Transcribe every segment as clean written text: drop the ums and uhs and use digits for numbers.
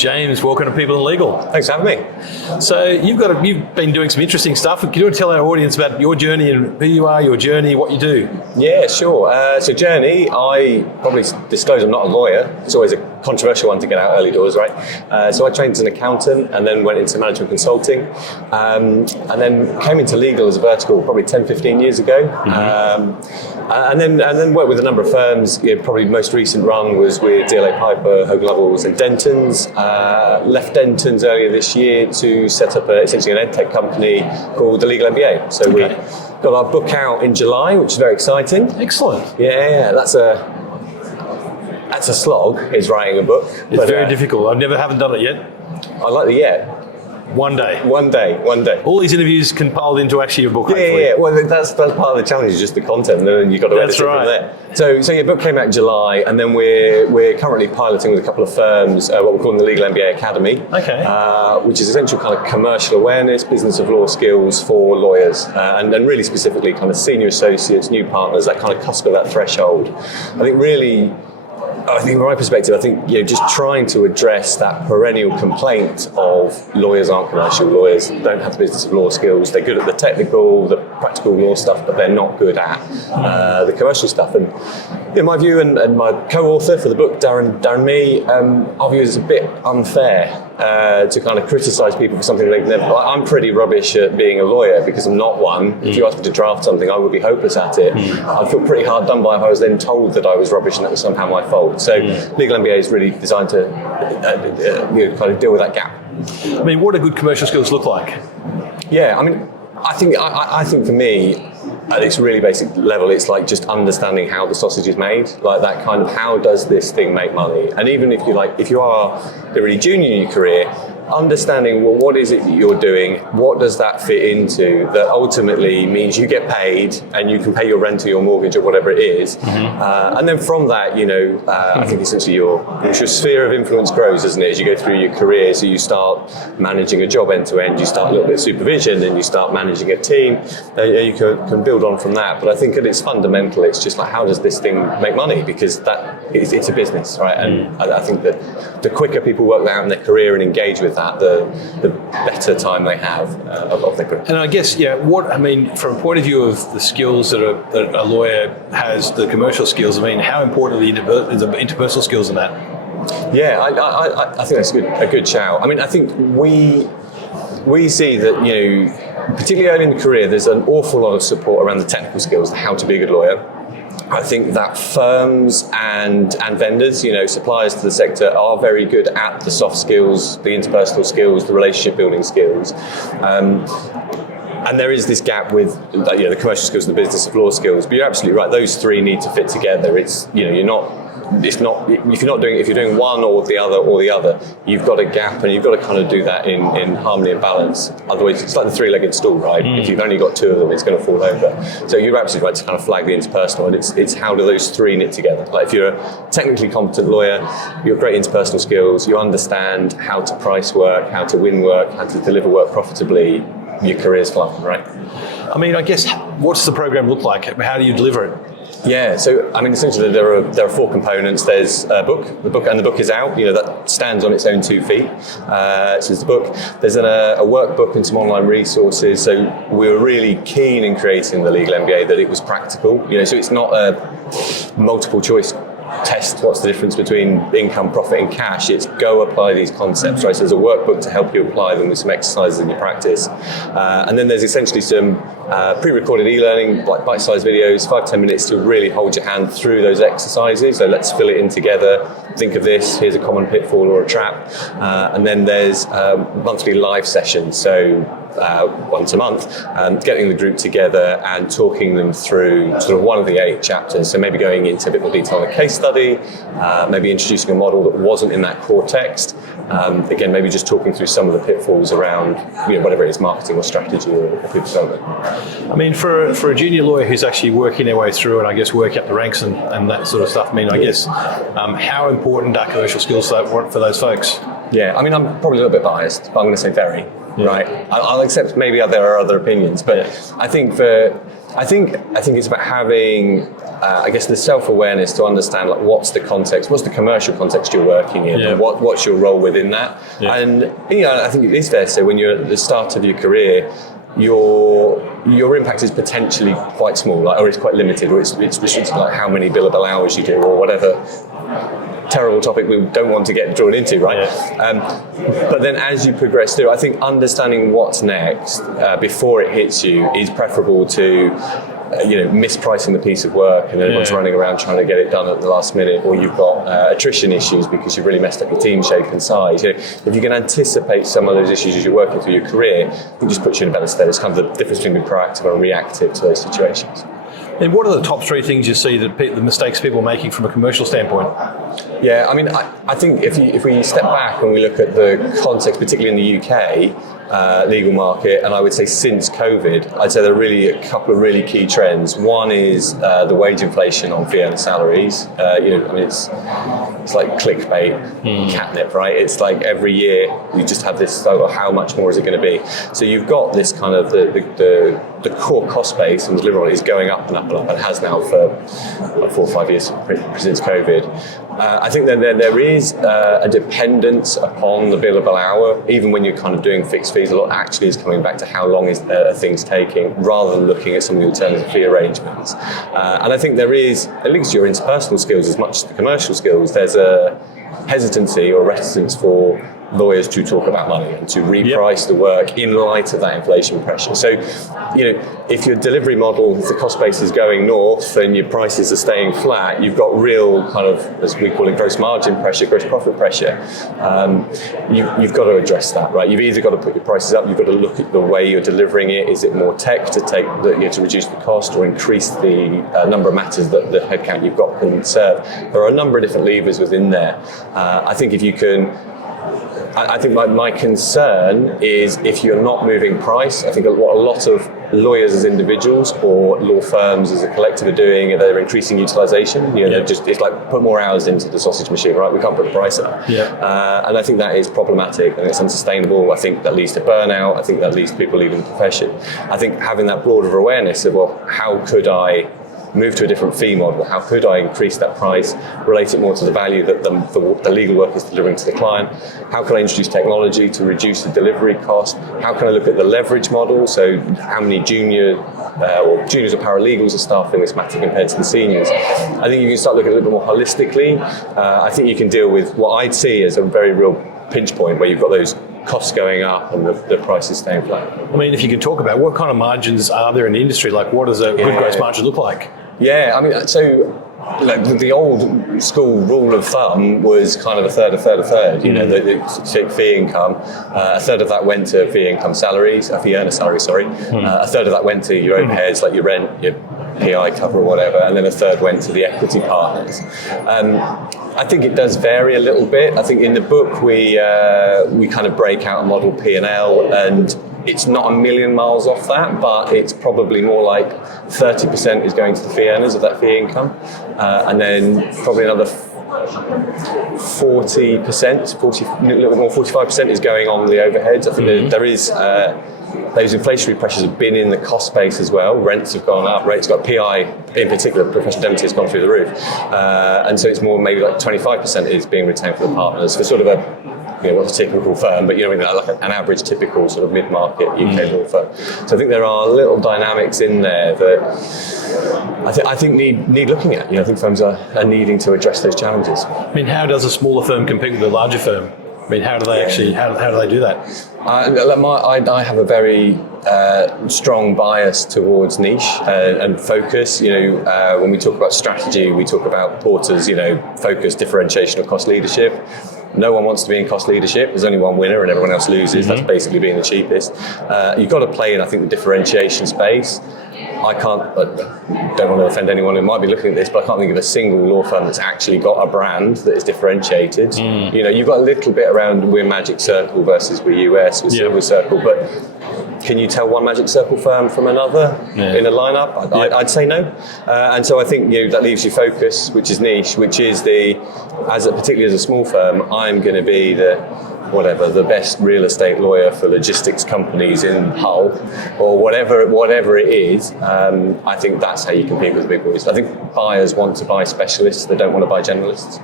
James, welcome to People in Legal. Thanks for having me. So you've been doing some interesting stuff. Can you tell our audience about your journey and who you are, your journey, what you do? Yeah, sure. So journey, I probably disclose I'm not a lawyer. It's always a controversial one to get out early doors, right? So I trained as an accountant and then went into management consulting and then came into legal as a vertical probably 10, 15 years ago. And then worked with a number of firms. Probably most recent run was with DLA Piper, Hogan Lovells and Dentons. Left Dentons earlier this year to set up essentially an edtech company called the Legal MBA. So we got our book out in July, which is very exciting. Excellent. Yeah, that's a slog, is writing a book. It's very difficult. Haven't done it yet. I like the yet. One day. All these interviews compiled into actually a book. Yeah. Well, that's part of the challenge, is just the content, and then you've got to edit it from there. So your book came out in July, and then we're currently piloting with a couple of firms what we're calling the Legal MBA Academy, which is essential kind of commercial awareness, business of law skills for lawyers, and really specifically kind of senior associates, new partners, that kind of cusp of that threshold. I think from my perspective, just trying to address that perennial complaint of lawyers aren't commercial, lawyers don't have the business of law skills, they're good at the technical, the practical law stuff, but they're not good at the commercial stuff. And in my view, and my co-author for the book, Darren Mee, our view is a bit unfair to kind of criticise people for something they've never. I'm pretty rubbish at being a lawyer because I'm not one. If you asked me to draft something, I would be hopeless at it. I'd feel pretty hard done by if I was then told that I was rubbish and that was somehow my fault. So Legal MBA is really designed to kind of deal with that gap. I mean, what do good commercial skills look like? Yeah, I think for me, at its really basic level, it's like just understanding how the sausage is made, like that kind of how does this thing make money? And even if you are a really junior in your career, understanding, well, what is it that you're doing? What does that fit into that ultimately means you get paid and you can pay your rent or your mortgage or whatever it is. And then from that, I think essentially your sphere of influence grows, doesn't it, as you go through your career. So you start managing a job end to end, you start a little bit of supervision, and you start managing a team. You can build on from that. But I think at its fundamental, it's just like, how does this thing make money? Because it's a business, right? And I think that the quicker people work that out in their career and engage with that, the better time they have of their career. And I guess, from a point of view of the skills that a lawyer has, the commercial skills, how important are the interpersonal skills in that? Yeah, I think that's a good shout. I think we see that, particularly early in the career, there's an awful lot of support around the technical skills, how to be a good lawyer. I think that firms and vendors, suppliers to the sector, are very good at the soft skills, the interpersonal skills, the relationship building skills. And there is this gap with the commercial skills and the business of law skills. But you're absolutely right; those three need to fit together. If you're doing one or the other, you've got a gap, and you've got to kind of do that in harmony and balance. Otherwise, it's like the three-legged stool, right? If you've only got two of them, it's going to fall over. So you're absolutely right to kind of flag the interpersonal, and it's how do those three knit together? Like if you're a technically competent lawyer, you've got great interpersonal skills, you understand how to price work, how to win work, how to deliver work profitably, your career's flying, right? I guess, what's the program look like? How do you deliver it? Yeah, so essentially there are four components. There's a book, the book is out. That stands on its own 2 feet. So there's the book. There's a workbook and some online resources. So we were really keen in creating the Legal MBA that it was practical. So it's not a multiple choice test. What's the difference between income, profit, and cash? It's go apply these concepts, right? So there's a workbook to help you apply them with some exercises in your practice. And then there's essentially some pre-recorded e-learning, like bite-sized videos, 5-10 minutes to really hold your hand through those exercises. So let's fill it in together. Think of this, here's a common pitfall or a trap. And then there's monthly live sessions. So once a month, getting the group together and talking them through sort of one of the 8 chapters. So maybe going into a bit more detail on a case study, maybe introducing a model that wasn't in that core text. Again, maybe just talking through some of the pitfalls around whatever it is, marketing or strategy or people development. For a junior lawyer who's actually working their way through and I guess work up the ranks and that sort of stuff, I guess how important are commercial skills for those folks? Yeah, I'm probably a little bit biased, but I'm going to say very. Right, I'll accept maybe there are other opinions, but I think it's about having I guess the self-awareness to understand like what's the context, what's the commercial context you're working in, and what's your role within that. And I think it is fair to say when you're at the start of your career, your impact is potentially quite small, or it's quite limited, or it's restricted like how many billable hours you do, or whatever terrible topic we don't want to get drawn into, right? But then as you progress through, I think understanding what's next before it hits you is preferable to mispricing the piece of work and everyone's running around trying to get it done at the last minute, or you've got attrition issues because you've really messed up your team shape and size. If you can anticipate some of those issues as you're working through your career, it just puts you in a better stead. It's kind of the difference between being proactive and reactive to those situations. And what are the top 3 things you see that the mistakes people are making from a commercial standpoint? Yeah, I mean, I think if we step back and we look at the context, particularly in the UK legal market, and I would say since COVID, I'd say there are really a couple of really key trends. One is the wage inflation on fee earner salaries. It's like clickbait, catnip, right? It's like every year you just have this, how much more is it going to be? So you've got this kind of the core cost base and delivery is going up and up and up, and has now for 4 or 5 years since COVID. I think then there is a dependence upon the billable hour. Even when you're kind of doing fixed fees, a lot actually is coming back to how long is things taking, rather than looking at some of the alternative fee arrangements. And I think there is, at least your interpersonal skills as much as the commercial skills, there's a hesitancy or reticence for lawyers to talk about money and to reprice the work in light of that inflation pressure. So, if your delivery model, if the cost base is going north and your prices are staying flat, you've got real kind of, as we call it, gross margin pressure, gross profit pressure. You've got to address that, right? You've either got to put your prices up, you've got to look at the way you're delivering it. Is it more tech to to reduce the cost, or increase the number of matters that the headcount you've got can serve? There are a number of different levers within there. I think if you can, I think my concern is if you're not moving price. I think what a lot of lawyers as individuals or law firms as a collective are doing, they're increasing utilization. It's like put more hours into the sausage machine, right? We can't put the price up. And I think that is problematic and it's unsustainable. I think that leads to burnout. I think that leads to people leaving the profession. I think having that broader awareness of, well, how could I move to a different fee model? How could I increase that price, relate it more to the value that the legal work is delivering to the client? How can I introduce technology to reduce the delivery cost? How can I look at the leverage model? So how many juniors or paralegals are staffing this matter compared to the seniors? I think you can start looking a little bit more holistically. I think you can deal with what I'd see as a very real pinch point where you've got those costs going up and the prices staying flat. I mean, if you can talk about what kind of margins are there in the industry, like what does a good gross margin look like? Yeah, I mean, so like the old school rule of thumb was kind of a third. The fee income, a third of that went to fee earner salaries, a third of that went to your overheads, like your rent, your PI cover or whatever, and then a third went to the equity partners. I think it does vary a little bit. I think in the book we kind of break out a model P&L, and it's not a million miles off that, but it's probably more like 30% is going to the fee earners of that fee income, and then probably another 45% is going on the overheads. I think there is those inflationary pressures have been in the cost base as well. Rents have gone up, rates got PI in particular, professional indemnity has gone through the roof, and so it's more maybe like 25% is being retained for the partners for sort of a, what's a typical firm, but like an average typical sort of mid-market UK law firm. So I think there are little dynamics in there that I think need looking at. I think firms are needing to address those challenges. I mean, how does a smaller firm compete with a larger firm? I mean, how do they actually, how do they do that? I have a very strong bias towards niche and focus. When we talk about strategy, we talk about Porter's, focus, differentiation, or cost leadership. No one wants to be in cost leadership. There's only one winner and everyone else loses. That's basically being the cheapest. You've got to play in, I think, the differentiation space. I don't want to offend anyone who might be looking at this, but I can't think of a single law firm that's actually got a brand that is differentiated. You've got a little bit around we're Magic Circle versus we're US with Silver Circle, but can you tell one Magic Circle firm from another in a lineup? I'd say no. And so I think that leaves you focus, which is niche, which is particularly as a small firm, I'm going to be the whatever, the best real estate lawyer for logistics companies in Hull, or whatever it is, I think that's how you compete with the big boys. I think buyers want to buy specialists; they don't want to buy generalists.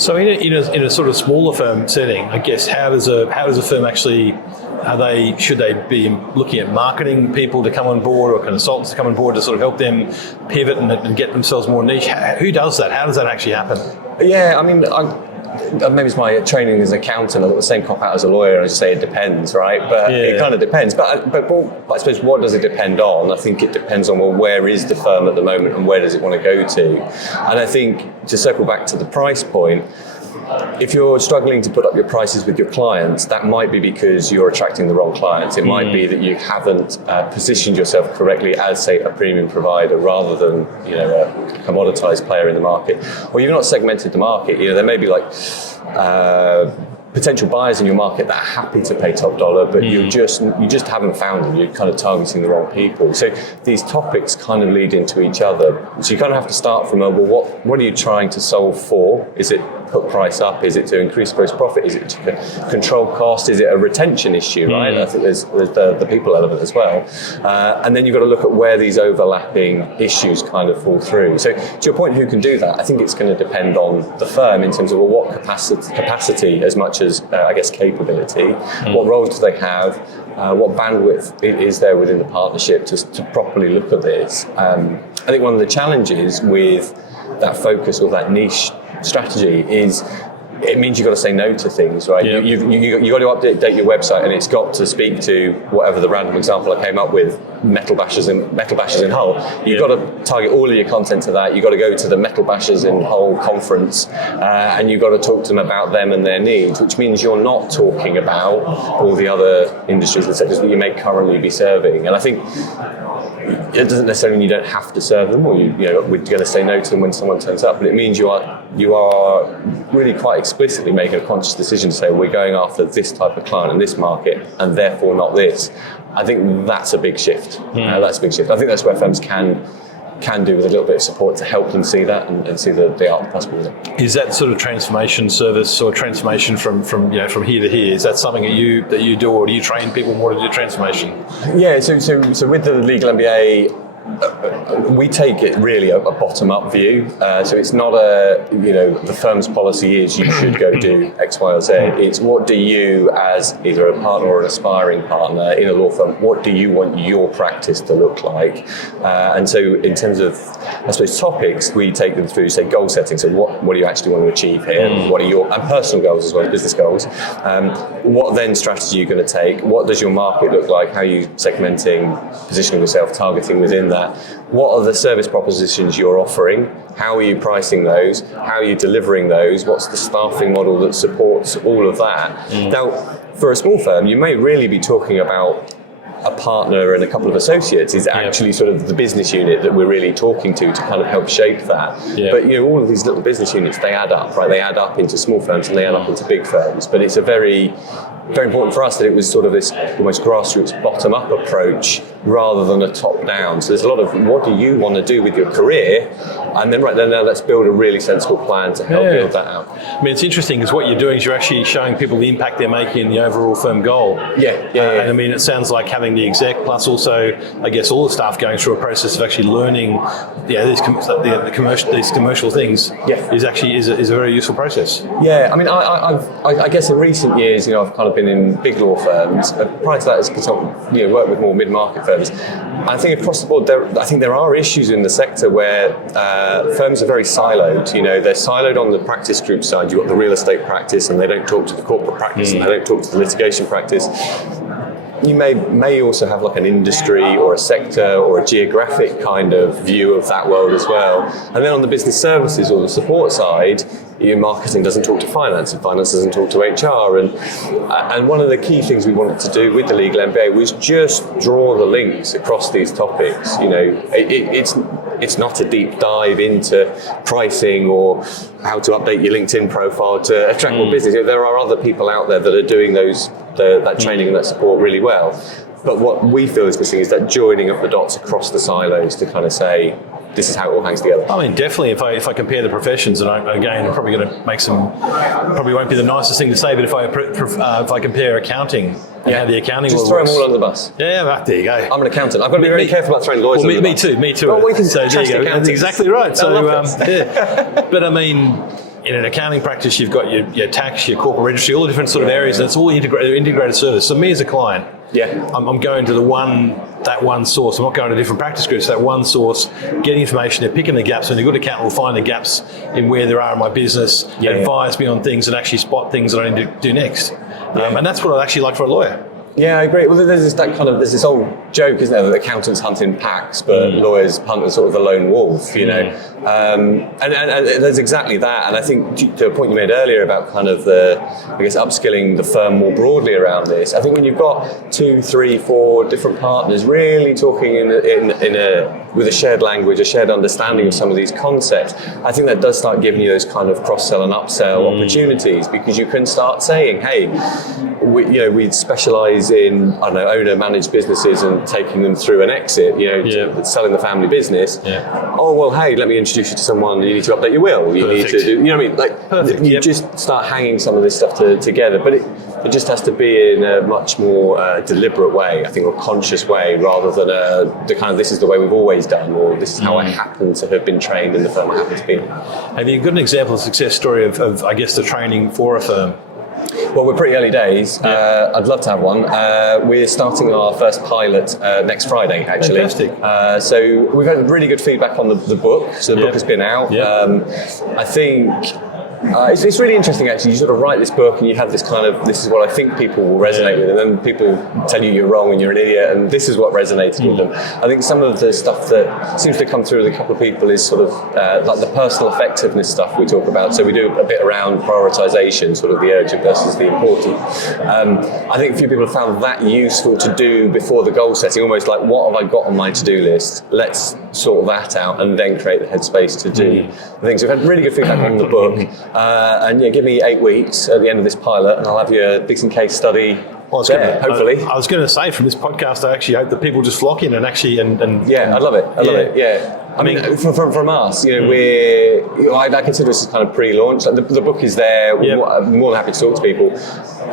So in a sort of smaller firm setting, I guess how does a firm actually, should they be looking at marketing people to come on board or consultants to come on board to sort of help them pivot and get themselves more niche? Who does that? How does that actually happen? Yeah, I mean, maybe it's my training as an accountant. I've got the same cop out as a lawyer. I just say it depends, right? But it kind of depends. But I suppose, what does it depend on? I think it depends on, well, where is the firm at the moment and where does it want to go to? And I think, to circle back to the price point, if you're struggling to put up your prices with your clients, that might be because you're attracting the wrong clients. It might be that you haven't positioned yourself correctly as, say, a premium provider rather than, a commoditized player in the market. Or you've not segmented the market. There may be like potential buyers in your market that are happy to pay top dollar, but you just haven't found them. You're kind of targeting the wrong people. So these topics kind of lead into each other. So you kind of have to start from what are you trying to solve for? Is it put price up? Is it to increase gross profit? Is it to control cost? Is it a retention issue, right? I think there's the people element as well. And then you've got to look at where these overlapping issues kind of fall through. So to your point, who can do that? I think it's going to depend on the firm in terms of, well, what capacity as much as, I guess, capability. What roles do they have? What bandwidth is there within the partnership to properly look at this? I think one of the challenges with that focus or that niche strategy is it means you've got to say no to things, right? Yep. You've got to update your website, and it's got to speak to whatever the random example I came up with, metal bashers in Hull. You've got to target all of your content to that. You've got to go to the Metal Bashers in Hull conference, and you've got to talk to them about them and their needs, which means you're not talking about all the other industries and sectors that you may currently be serving. And I think it doesn't necessarily mean you don't have to serve them, or we're going to say no to them when someone turns up, but it means you are really quite explicitly making a conscious decision to say, we're going after this type of client in this market, and therefore not this. I think that's a big shift. That's a big shift. I think that's where firms can do with a little bit of support to help them see that and see the art of possible with it. Is that sort of transformation service or transformation from here to here? Is that something that you do, or do you train people more to do transformation? Yeah. So with the Legal MBA, we take it really a bottom-up view. So it's not the firm's policy is you should go do X, Y, or Z. It's what do you, as either a partner or an aspiring partner in a law firm, what do you want your practice to look like? And so in terms of, I suppose, topics, we take them through, say, goal setting. So what do you actually want to achieve here? What are your personal goals as well as business goals? What then strategy are you going to take? What does your market look like? How are you segmenting, positioning yourself, targeting within that? What are the service propositions you're offering? How are you pricing those? How are you delivering those? What's the staffing model that supports all of that? Now, for a small firm, you may really be talking about a partner and a couple of associates is actually sort of the business unit that we're really talking to kind of help shape that. But all of these little business units, they add up, right? They add up into small firms and they add up into big firms. But it's a very, very important for us that it was sort of this almost grassroots bottom-up approach rather than a top-down. So there's a lot of what do you want to do with your career, and then now let's build a really sensible plan to help build that out. I mean, it's interesting because what you're doing is you're actually showing people the impact they're making in the overall firm goal. And I mean, it sounds like having the exec plus also, I guess, all the staff going through a process of actually learning, these commercial things is actually is a very useful process. Yeah, I mean, I guess in recent years, I've kind of been in big law firms. Prior to that, as a consultant, worked with more mid-market firms. I think across the board, there are issues in the sector where firms are very siloed. They're siloed on the practice group side. You've got the real estate practice, and they don't talk to the corporate practice, and they don't talk to the litigation practice. You may also have like an industry or a sector or a geographic kind of view of that world as well. And then on the business services or the support side, marketing doesn't talk to finance, and finance doesn't talk to HR. And one of the key things we wanted to do with the Legal MBA was just draw the links across these topics. It's not a deep dive into pricing or how to update your LinkedIn profile to attract more business. There are other people out there that are doing that training and that support really well. But what we feel is missing is that joining up the dots across the silos to kind of say, this is how it all hangs together. I mean, definitely. If I compare the professions, and again, I'm probably going to make probably won't be the nicest thing to say, but if I compare accounting and how the accounting just world throw works, them all under the bus. Yeah, there you go. I'm an accountant. I've got to be very careful about throwing lawyers under the bus. Me too. Well, we can so there you go. That's exactly right. So, but I mean, in an accounting practice, you've got your tax, your corporate registry, all the different sort of areas, and it's all integrated service. So me as a client, I'm going to that one source. I'm not going to different practice groups. That one source, getting information, they're picking the gaps, and a good accountant will find the gaps in where there are in my business, advise me on things, and actually spot things that I need to do next. And that's what I'd actually like for a lawyer. Yeah, I agree. Well, there's this old joke, isn't there, that accountants hunt in packs, but lawyers hunt as sort of the lone wolf, you know. And there's exactly that. And I think to a point you made earlier about kind of upskilling the firm more broadly around this, I think when you've got 2, 3, 4 different partners really talking with a shared language, a shared understanding of some of these concepts, I think that does start giving you those kind of cross-sell and upsell opportunities, because you can start saying, hey, we specialise in, I don't know, owner-managed businesses and taking them through an exit, selling the family business. Oh, well, hey, let me introduce you to someone. You need to update your will. You need to do, you know what I mean? Like, perfect. You just start hanging some of this stuff together, but it just has to be in a much more deliberate way, I think, or conscious way, rather than the kind of, this is the way we've always done, or this is how I happen to have been trained in the firm I happen to be in. Have you got an example of success story of I guess, the training for a firm? Well, we're pretty early days. I'd love to have one. We're starting our first pilot next Friday, actually. Fantastic. So we've had really good feedback on the book. So the book has been out. I think it's really interesting, actually. You sort of write this book and you have this kind of, this is what I think people will resonate with, and then people tell you you're wrong and you're an idiot, and this is what resonated with them. I think some of the stuff that seems to come through with a couple of people is sort of like the personal effectiveness stuff we talk about. So we do a bit around prioritization, sort of the urgent versus the important. I think a few people have found that useful to do before the goal setting, almost like, what have I got on my to-do list? Let's sort that out and then create the headspace to do things. We've had really good feedback on the book. And give me 8 weeks at the end of this pilot, and I'll have you a decent case study. Hopefully. I was going to say, from this podcast, I actually hope that people just flock in and actually and I love it. I love it. Yeah. I mean, from us, I consider this as kind of pre-launch. Like the book is there. I'm more than happy to talk to people.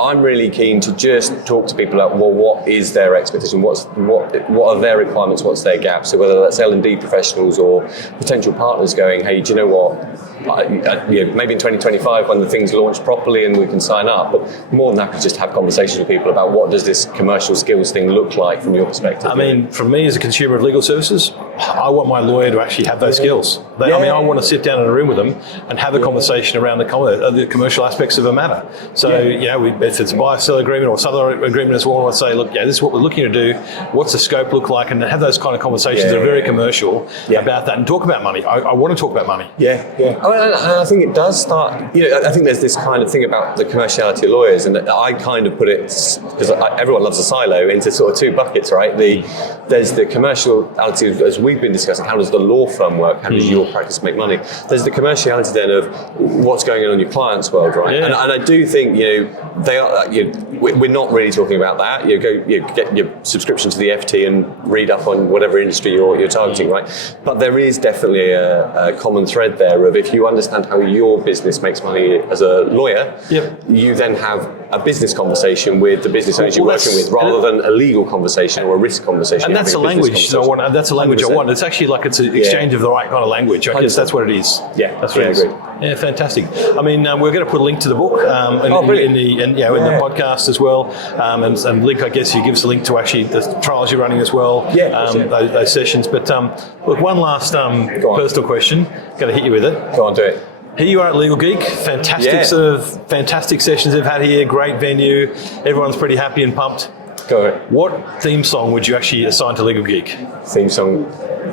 I'm really keen to just talk to people about, well, what is their expectation? What are their requirements? What's their gap? So whether that's L&D professionals or potential partners going, hey, do you know what? Maybe in 2025 when the thing's launched properly and we can sign up, but more than happy to just have conversations with people about what does this commercial skills thing look like from your perspective. I mean, from me as a consumer of legal services, I want my lawyer to actually have those skills. I want to sit down in a room with them and have a conversation around the commercial aspects of a matter. So, if it's a buy-sell agreement or seller agreement as well, I'd say, look, this is what we're looking to do. What's the scope look like? And have those kind of conversations that are very commercial about that, and talk about money. I want to talk about money. I think it does start, I think there's this kind of thing about the commerciality of lawyers, and I kind of put it, because everyone loves a silo, into sort of 2 buckets, right? There's the commerciality, as we've been discussing, how does the law firm work? How does your practice make money? There's the commerciality then of what's going on in your client's world, right? And I do think, they are, we're not really talking about that. Get your subscription to the FT and read up on whatever industry you're targeting, right? But there is definitely a common thread there of, if you understand how your business makes money as a lawyer, you then have a business conversation with the business owners you're working with, rather than a legal conversation or a risk conversation. And that's a language I want. That's a language 100%. I want. It's actually like it's an exchange of the right kind of language. I guess that's what it is. That's what it is. Yeah, fantastic. I mean, we're going to put a link to the book in the podcast as well, and link. I guess you give us a link to actually the trials you're running as well. Those sessions. But look, one last personal question. Going to hit you with it. Go on, do it. Here you are at Legal Geek. Fantastic sessions they've had here. Great venue. Everyone's pretty happy and pumped. Go ahead. What theme song would you actually assign to Legal Geek? Theme song.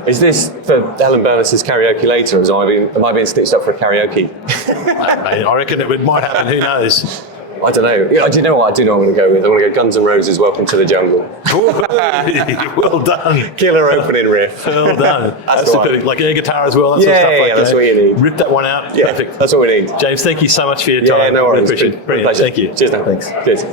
Is this for Helen Burness's karaoke later, or am I being stitched up for a karaoke? I reckon it might happen. Who knows? I don't know. Do you know what? I do know what I'm going to go with. I want to go Guns N' Roses, Welcome to the Jungle. Well done. Killer opening riff. Well done. That's perfect. Like air guitar as well. That sort of stuff. Like, that's what you need. Rip that one out. Perfect. That's what we need. James, thank you so much for your time. No worries. Really appreciate it. Brilliant. Pleasure. Thank you. Cheers now. Thanks. Cheers.